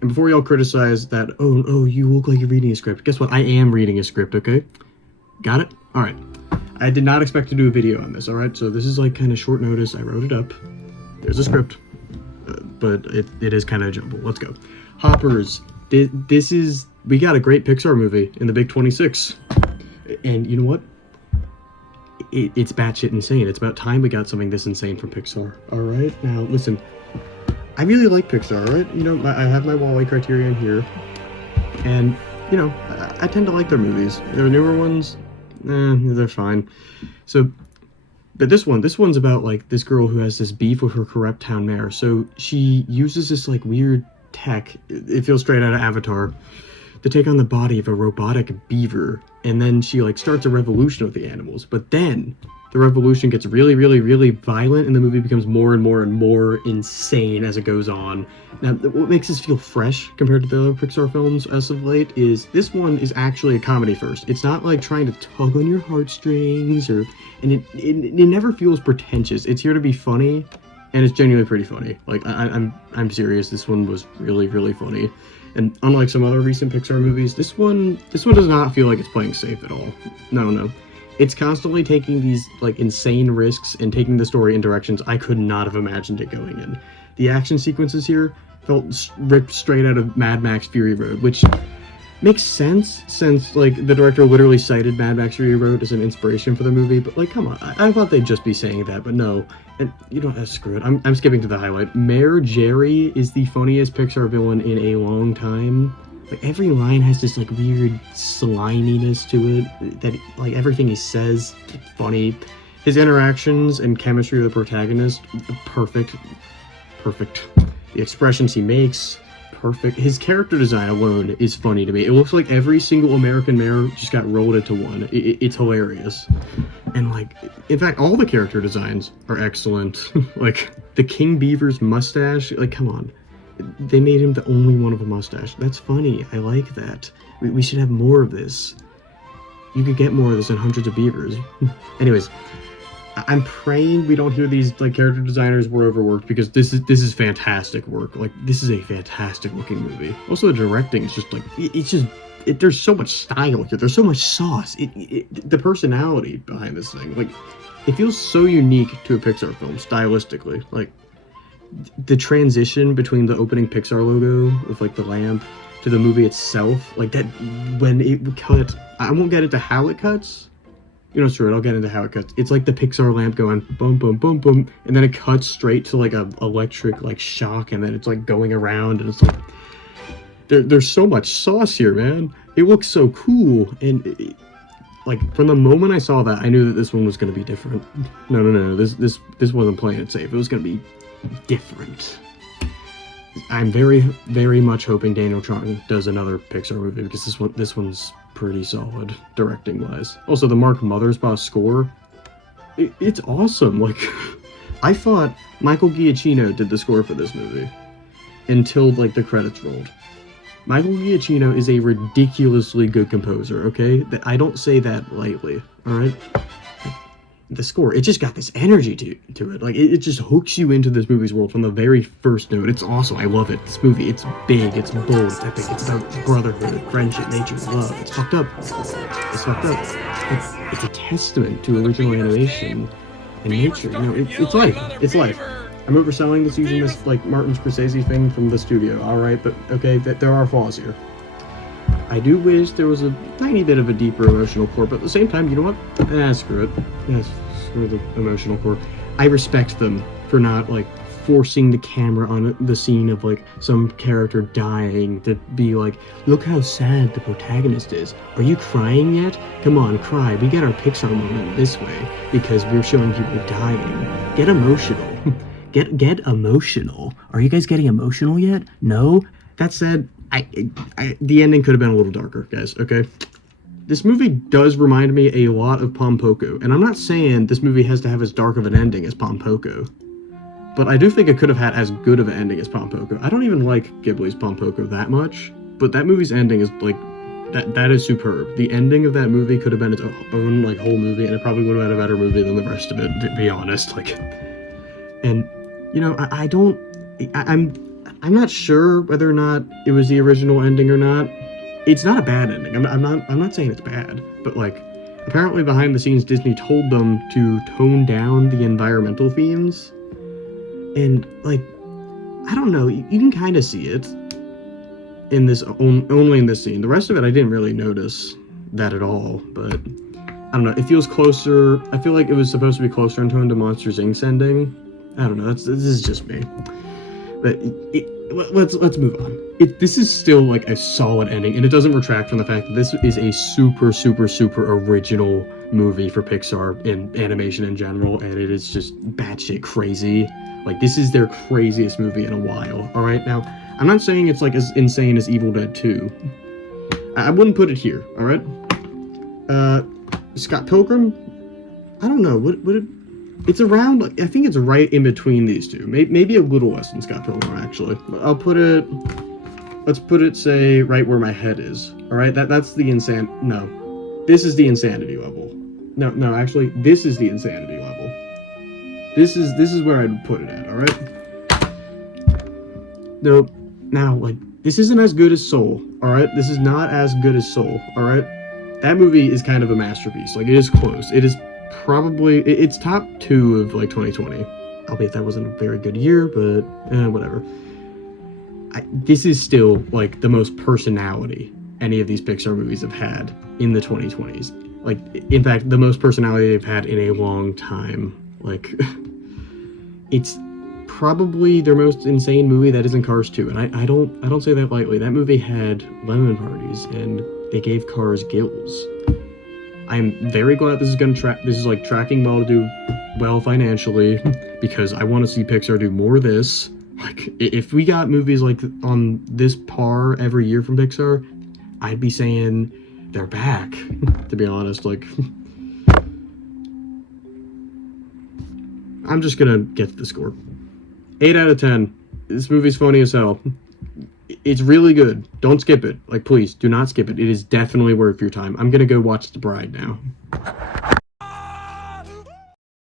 And before y'all criticize that, oh, you look like you're reading a script. Guess what? I am reading a script, okay? Got it? All right. I did not expect to do a video on this, all right? So this is like kind of short notice. I wrote it up. There's a script, but it is kind of a jumble. Let's go. Hoppers. We got a great Pixar movie in the Big 26. And you know what? It's batshit insane. It's about time we got something this insane from Pixar. All right? Now, listen. I really like Pixar, all right? You know, I have my Wall-E criterion here. And, you know, I tend to like their movies. Their newer ones, they're fine. So, but this one's about, like, this girl who has this beef with her corrupt town mayor. So she uses this, like, weird tech, it feels straight out of Avatar, to take on the body of a robotic beaver. And then she, like, starts a revolution with the animals. But then the revolution gets really, really, really violent, and the movie becomes more and more and more insane as it goes on. Now, what makes this feel fresh compared to the other Pixar films as of late is this one is actually a comedy first. It's not like trying to tug on your heartstrings, and it never feels pretentious. It's here to be funny, and it's genuinely pretty funny. Like, I'm serious. This one was really, really funny. And unlike some other recent Pixar movies, this one does not feel like it's playing safe at all. No. It's constantly taking these, like, insane risks and taking the story in directions I could not have imagined it going in. The action sequences here felt ripped straight out of Mad Max Fury Road, which makes sense since, like, the director literally cited Mad Max Fury Road as an inspiration for the movie, but, like, come on, I thought they'd just be saying that, but no. And you don't have to screw it. I'm skipping to the highlight. Mayor Jerry is the funniest Pixar villain in a long time. Like, every line has this, like, weird sliminess to it, that, like, everything he says is funny. His interactions and chemistry with the protagonist, perfect. The expressions he makes, perfect. His character design alone is funny to me. It looks like every single American mayor just got rolled into one. It's hilarious. And, like, in fact, all the character designs are excellent. Like, the King Beaver's mustache, like, come on. They made him the only one with a mustache. That's funny. I like that. We should have more of this. You could get more of this in Hundreds of Beavers. Anyways, I'm praying we don't hear these, like, character designers were overworked, because this is fantastic work. Like, this is a fantastic looking movie. Also, the directing is just, like, there's so much style here. There's so much sauce. The personality behind this thing, like, it feels so unique to a Pixar film stylistically. Like, the transition between the opening Pixar logo with, like, the lamp to the movie itself, like, that, when it cut, I won't get into how it cuts. You know, screw it, I'll get into how it cuts. It's like the Pixar lamp going boom, boom, boom, boom, and then it cuts straight to, like, a electric, like, shock, and then it's, like, going around, and it's like, there's so much sauce here, man. It looks so cool, and like, from the moment I saw that, I knew that this one was going to be different. No, this wasn't playing it safe. It was going to be different. I'm very, very much hoping Daniel Chong does another Pixar movie, because this one's pretty solid, directing-wise. Also, the Mark Mothersbaugh score, it's awesome. Like, I thought Michael Giacchino did the score for this movie until, like, the credits rolled. Michael Giacchino is a ridiculously good composer, okay? I don't say that lightly, alright? The score, it just got this energy to it. Like, it just hooks you into this movie's world from the very first note. It's awesome. I love it. This movie, it's big, it's bold, it's epic. It's about brotherhood, friendship, nature, love. It's fucked up. It's fucked up. It's a testament to original animation and nature. You know, it's life. It's life. I'm overselling this using this, like, Martin Scorsese thing from the studio, alright? But, okay, there are flaws here. I do wish there was a tiny bit of a deeper emotional core, but at the same time, you know what? Screw it. Screw the emotional core. I respect them for not, like, forcing the camera on the scene of, like, some character dying to be like, look how sad the protagonist is. Are you crying yet? Come on, cry. We get our Pixar moment this way, because we're showing people dying. Get emotional. Get emotional. Are you guys getting emotional yet? No? That said, the ending could have been a little darker, guys, okay? This movie does remind me a lot of Pompoko, and I'm not saying this movie has to have as dark of an ending as Pompoko, but I do think it could have had as good of an ending as Pompoko. I don't even like Ghibli's Pompoko that much, but that movie's ending is, like, that is superb. The ending of that movie could have been its own, like, whole movie, and it probably would have been a better movie than the rest of it, to be honest. Like, and, you know, I'm not sure whether or not it was the original ending or not. It's not a bad ending. I'm not saying it's bad, but like apparently behind the scenes Disney told them to tone down the environmental themes, and like I don't know, you can kind of see it in this only in this scene. The rest of it I didn't really notice that at all, but I don't know. It feels closer. I feel like it was supposed to be closer in tone to Monsters Inc.'s ending. I don't know. This is just me. But let's move on. This is still like a solid ending, and it doesn't retract from the fact that this is a super, super, super original movie for Pixar and animation in general, and it is just batshit crazy. Like, this is their craziest movie in a while. All right, now I'm not saying it's like as insane as Evil Dead 2. I wouldn't put it here. All right. Scott Pilgrim. I don't know. Would it? It's around, I think it's right in between these two. Maybe a little less than Scott Pilgrim, actually. I'll put it, let's put it, say, right where my head is. All right, that's the no. This is the insanity level. No, actually, this is the insanity level. This is where I'd put it at, all right? No, now, like, this isn't as good as Soul, all right? This is not as good as Soul, all right? That movie is kind of a masterpiece. Like, it is close. It is probably it's top 2 of like 2020, albeit that wasn't a very good year, but whatever. This is still like the most personality any of these Pixar movies have had in the 2020s. Like, in fact, the most personality they've had in a long time. Like, it's probably their most insane movie that isn't Cars 2, and I don't say that lightly. That movie had lemon parties, and they gave Cars gills. I'm very glad this is going to this is like tracking well to do well financially, because I want to see Pixar do more of this. Like, if we got movies like on this par every year from Pixar, I'd be saying they're back, to be honest. Like, I'm just going to get the score. 8 out of 10. This movie's funny as hell. It's really good. Don't skip it. Like, please, do not skip it. It is definitely worth your time. I'm gonna go watch The Bride now.